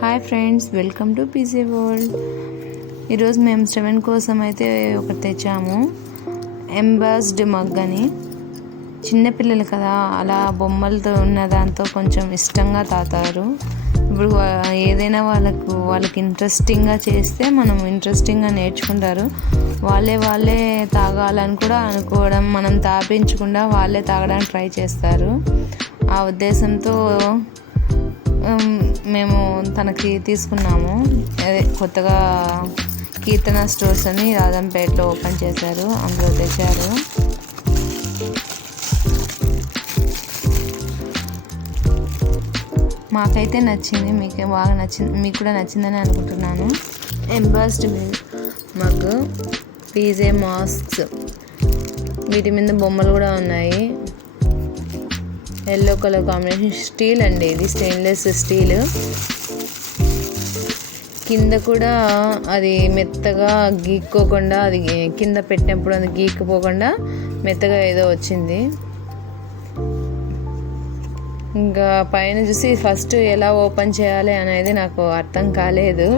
Hi friends, welcome to PC world. ఈరోజు మేము శ్రవణ్ కోసం అయితే ఒకటి తెచ్చాము, ఎంబాస్డ్ మగ్ అని. చిన్నపిల్లలు కదా, అలా బొమ్మలతో ఉన్న దాంతో కొంచెం ఇష్టంగా తాతారు. ఇప్పుడు ఏదైనా వాళ్ళకి ఇంట్రెస్టింగ్గా చేస్తే మనం ఇంట్రెస్టింగ్గా నేర్చుకుంటారు. వాళ్ళే తాగాలని కూడా అనుకోవడం, మనం తాపించకుండా వాళ్ళే తాగడానికి ట్రై చేస్తారు. ఆ ఉద్దేశంతో మేము తనకి తీసుకున్నాము. అదే కొత్తగా కీర్తన స్టోర్స్ అని రాజంపేటలో ఓపెన్ చేశారు, అందులో తెచ్చారు. మాకైతే నచ్చింది, మీకే బాగా నచ్చింది, మీకు కూడా నచ్చిందని అనుకుంటున్నాను. ఎంబాస్డ్ మగ్, పీజే మాస్క్స్, వీటి మీద బొమ్మలు కూడా ఉన్నాయి. ఎల్లో కలర్ కాంబినేషన్, స్టీల్ అండి, ఇది స్టెయిన్లెస్ స్టీల్. కింద కూడా అది మెత్తగా గీక్కోకుండా, అది కింద పెట్టినప్పుడు అది గీక్కుపోకుండా మెత్తగా ఏదో వచ్చింది. ఇంకా పైన చూసి ఫస్ట్ ఎలా ఓపెన్ చేయాలి అనేది నాకు అర్థం కాలేదు.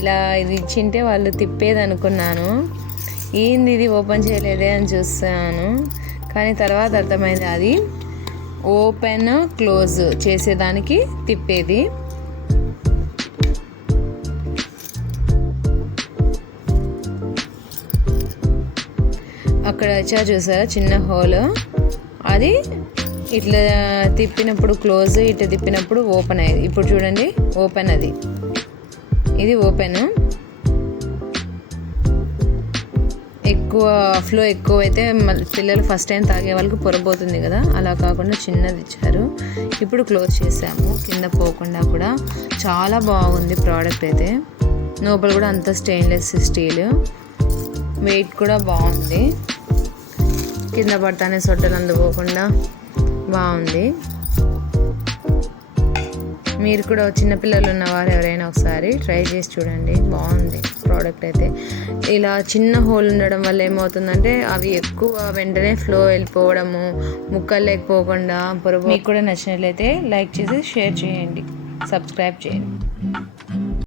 ఇలా ఇది ఇచ్చింటే వాళ్ళు తిప్పేది అనుకున్నాను. ఏంది ఇది ఓపెన్ చేయలేదే అని చూస్తాను, కానీ తర్వాత అర్థమైంది అది ఓపెన్ క్లోజ్ చేసేదానికి తిప్పేది. అక్కడ వచ్చా చూసారా చిన్న హోల్, అది ఇట్లా తిప్పినప్పుడు క్లోజ్, ఇట్లా తిప్పినప్పుడు ఓపెన్ అయ్యేది. ఇప్పుడు చూడండి ఓపెన్, ఇది ఓపెన్. ఎక్కువ ఫ్లో ఎక్కువైతే పిల్లలు ఫస్ట్ టైం తాగే వాళ్ళకి పొరబోతుంది కదా, అలా కాకుండా చిన్నది ఇచ్చారు. ఇప్పుడు క్లోజ్ చేసాము కింద పోకుండా. కూడా చాలా బాగుంది ప్రోడక్ట్ అయితే. లోపల కూడా అంత స్టెయిన్లెస్ స్టీల్, వెయిట్ కూడా బాగుంది. కింద పడతానే సొట్టలు అందుకోకుండా బాగుంది. మీరు కూడా చిన్నపిల్లలు ఉన్నవారు ఎవరైనా ఒకసారి ట్రై చేసి చూడండి, బాగుంది ప్రోడక్ట్ అయితే. ఇలా చిన్న హోల్ ఉండడం వల్ల ఏమవుతుందంటే అవి ఎక్కువ వెంటనే ఫ్లో వెళ్ళిపోవడము, ముక్కలు లేకపోకుండా మీకు కూడా నచ్చినట్లయితే లైక్ చేసి షేర్ చేయండి, సబ్స్క్రైబ్ చేయండి.